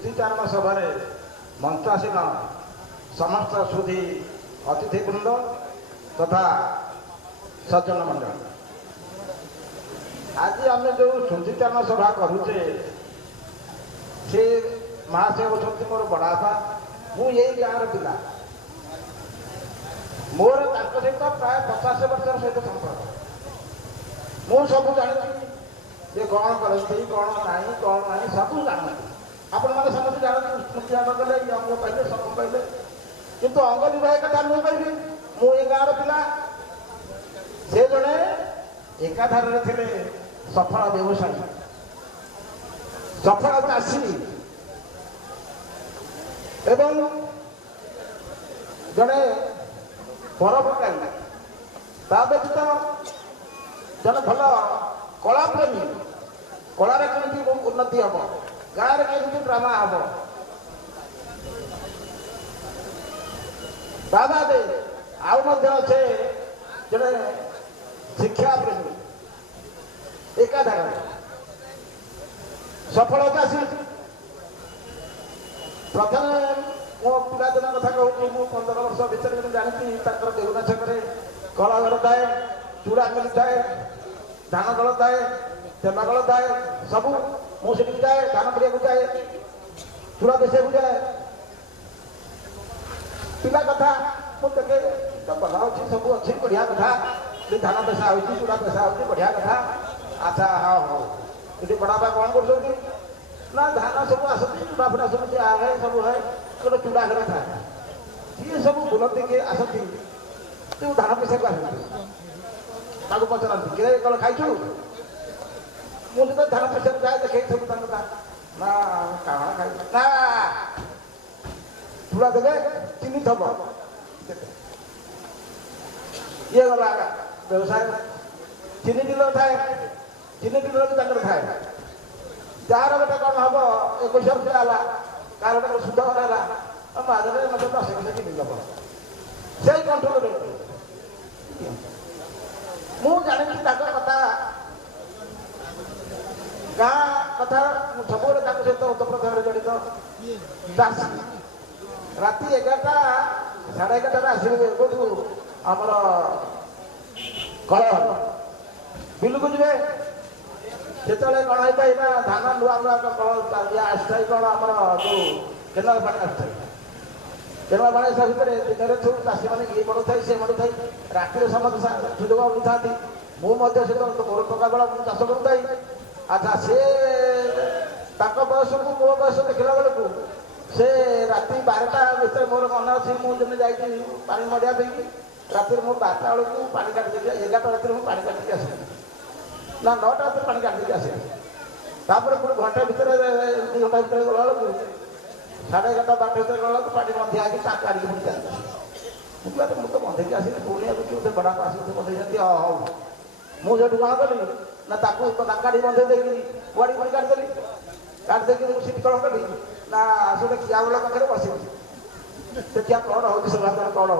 शुद्धिचारण सभा मंचासीन समस्त सुधी अतिथिवृंद तथा सज्जन मंडल आज आम जो शुद्धिचारण सभा करुचे से महाशय होती मोर बड़ापा मु यही गाँव पिला मोर सहित प्राय 50 वर्ष सहित संपर्क मु सब जानी जे कौन करती कौन नहीं कौन नहीं सब जानती आपण मैंने समस्त जानते स्मृति कले अंग कहले सब कहले किंतु अंग विवाह कथा मुझे कहबी मु ये गाँव पिला से जड़े एकाधार थे सफल व्यवसायी सफल चाषी एवं जड़े परोपकारी ता व्यतीत जन भल कला प्रेमी कलार केमी उन्नति हम गाँव केमी ड्रामा हम ता बादे आउ से जड़े शिक्षा प्रेमी एकाधार सफल चाषी प्रथम मो पिलादिन कथा कहूँ मु 15 वर्ष भितर जानी देवना छक कला घर थाए चूड़ा मिल थाए धान कल थाए तेमा कल थाए सब मुझे जाए धान पड़िया जाए चूड़ा बेचे जाए पिला कथा मुझे तो भल अच्छी सब अच्छी बढ़िया कथा धान पेशा हो चूड़ा पेशा हो बढ़िया कथा अच्छा हाँ हाँ ये बड़ापा कौन कर ना धान सब आसती चूड़ा फुड़ा सब है सब है गोटे चूड़ा घर था ये सब बुलती किए आसती तू धान पैसा को आस पचारती कि कल खाइछु मुझे तो धान पैसा जाए देखे सब ना कहाँ खाई ना चूड़ा देवे चीनी थब ये गला व्यवसाय चीनी डीलर थाए चीनी डीलर भी थाए जार गोटे कौन हम 21 रुपया है कार गोटे शुद्ध घर है मारे मतलब 10 पैसा किनी दब से कंट्रोल मुझे जानी कथा गाँ कथा सब सहित ओतप्रथ जड़ित चाषी राति 11टा 11:30 आसवे कौटू आमर कल बिलू को जी से कौन है धान नुआ नुआ कल आसता कौन आम जो केनाल पानी आसता केनाल पानी आसा भितर दिन सब चाषी मैंने ये मड़ू थाई से मड़ू थाई राति समस्त सुजोग मिलता मुझे से मोर टका बेला मुझे चाष करूँ अच्छा से बयस को मो बयस देखला बेलू से राति 12टा भितर मोर मन अच्छी मुझे जाइए पानी मरिया राति मो 12टा बेलू पानी काटी 11टा राति मुझे पानी काटिक आस ना 9टा राति पानी काटिक आसे तापर पुणी घंटे भितर 2 घंटा भितर गला बेलू 11:30 12 भितर गला पानी बंधिया काटिक पुणी चलता मुझे तो बंधे आस पुणी बड़ा आस बंधे हाँ मुझे कौन कली ना काटी बंधे देगी बुआड़ी पुणी काटिदेली काटिदेकी सीट कौन कली ना से किया बेला पाखे बस देखिए कौन हो कौन हो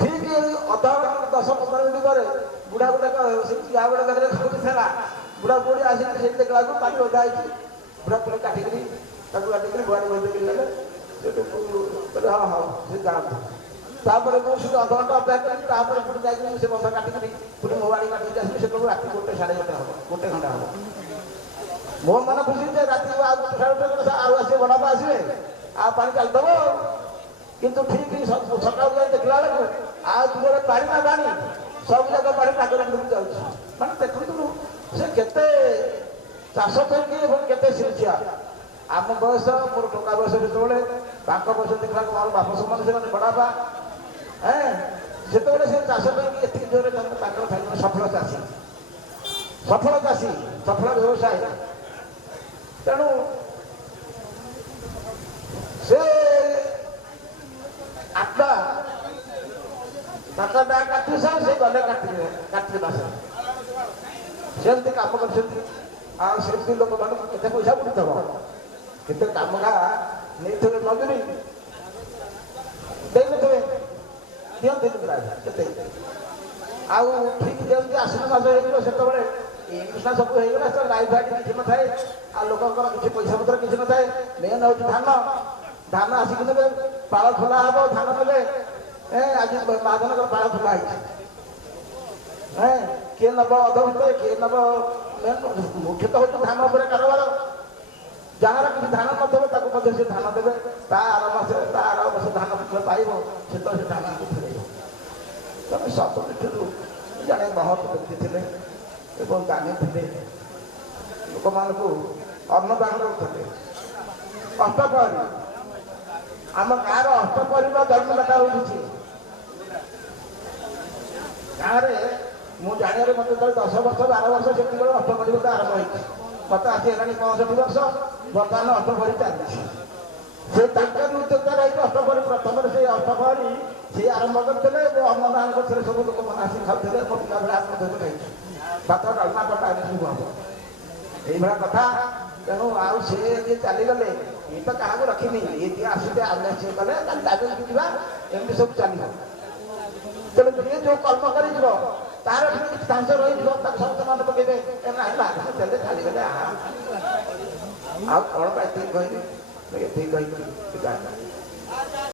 ठीक अध 10-15 मिनट पर बुढ़ा गोटे किया बेला पाखे खाऊला बुढ़ा बुढ़ी आसिक देखला पानी ओदा बुढ़ा पुणी काटिकी काटिक बुआड़ी बंधे हाँ हाँ से जानते तापर मुझे अध घंटा अपेक्षा करी पुणी जाइए से बंध काटिकी पुणी मो बाड़ी काटिक आसबी से राति 1 साढ़े 1 हम 1 घंटा हम मो मन खुशी जे राति साढ़े आसे बड़ापा आसवे आ पानी चलदब किंतु ठीक सकाल जाए देखला बेलू आ दूर पानी ना जानी सब जगह पानी नाक जाऊँ मैंने देखु से केते चाष करके शिक्षा आम बयस मोर टका बयस जो बयस देखला मोर बाप समान से बड़ापा से चाष करके जोर सफल चाषी सफल व्यवसाय तेणु से आटा टाटा काटी सा से गले काटी मास सेमती कम कर लोक मान के पैसा पड़ता कितने कम का नहीं मजूरी देखे दिखते प्राय ठीक जमी आश्विन मास हो से ଇଂଲିଶ ସବୁ ହେଇଗଲା ତ ଲାଇଟ୍ ଫାଇଟ୍ କିଛି ନଥାଏ ଆଉ ଲୋକଙ୍କର କିଛି ପଇସା ପତ୍ର କିଛି ନଥାଏ ମେନ୍ ହେଉଛି ଧାନ ଆସିକି ନେବେ ପାଳ ଖୋଲା ହବ ଧାନ ନେବେ ଆଜି ମାଧନଗର ପାଳ ଖୋଲା ହେଇଛି କିଏ ନେବ ଅଧଘଣ୍ଟେ କିଏ ନେବ ମୁଖ୍ୟତଃ ହେଉଛି ଧାନ ଉପରେ କାରବାର ଯାହାର କିଛି ଧାନ ନଥିବ ତାକୁ ମଧ୍ୟ ସେ ଧାନ ଦେବେ ତା ଆର ମାସେ ଧାନ ପାଇବ ସେତେବେଳେ ସେ ଧାନ ଫେରେଇବ ତମେ ସବୁ ଭିତରୁ ଜଣେ ମହତ ବ୍ୟକ୍ତି ଥିଲେ ଏବଂ ଜାଣିଥିଲେ ଲୋକମାନଙ୍କୁ ଅନ୍ନଦାନ କରୁଥିଲେ ଅଷ୍ଟପ୍ରହରୀ ଆମ ଗାଁର ଅଷ୍ଟପ୍ରହରୀର ଜନ୍ମଦାତା ହେଉଛି ଗାଁରେ ମୁଁ ଜାଣିବାରେ ମୋତେ ଯେତେବେଳେ 10 ବର୍ଷ 12 ବର୍ଷ ସେତିକିବେଳେ ଅଷ୍ଟପ୍ରହରୀ ଗୋଟେ ଆରମ୍ଭ ହେଇଛି ମୋତେ ଆସି ହେଲାଣି 65 ବର୍ଷ ବର୍ତ୍ତମାନ ଅଷ୍ଟପ୍ରହରୀ ଚାଲିଛି ସେ ତାଙ୍କ ନେତୃତ୍ୱରେ ହେଇଛି ଅଷ୍ଟପ୍ରହରୀ ପ୍ରଥମରେ ସେଇ ଅଷ୍ଟପ୍ରହରୀ ସେ ଆରମ୍ଭ କରିଥିଲେ ଏବଂ ଅନ୍ନଦାନ କରିଥିଲେ ସବୁ ଲୋକମାନେ ଆସି ଖାଉଥିଲେ ମୋ ପିଲାବେଳେ ଆରମ୍ଭ ଖାଇଛି ଭାତ ଡାଲମା କଟା ସବୁ ହବ ଏଇଭଳିଆ କଥା ତେଣୁ ଆଉ ସେ ଯିଏ ଚାଲିଗଲେ ଇଏ ତ କାହାକୁ ରଖିନି ଇଏ ଯିଏ ଆସିଲେ ଆମେ ସିଏ କଲେ କାଲି ଦାବିକି ଯିବା ଏମିତି ସବୁ ଚାଲିବ ତେଣୁ ଯିଏ ଯୋଉ କର୍ମ କରିଯିବ ତାର କିଛି ଢାଞ୍ଚ ରହିଯିବ ତାକୁ ସମସ୍ତେ ମନେ ପକେଇବେ ହେଲା ଦେଲେ ଚାଲିଗଲେ ଆଉ କ'ଣ ଏତିକି କହିବି ଏତିକି କହିବି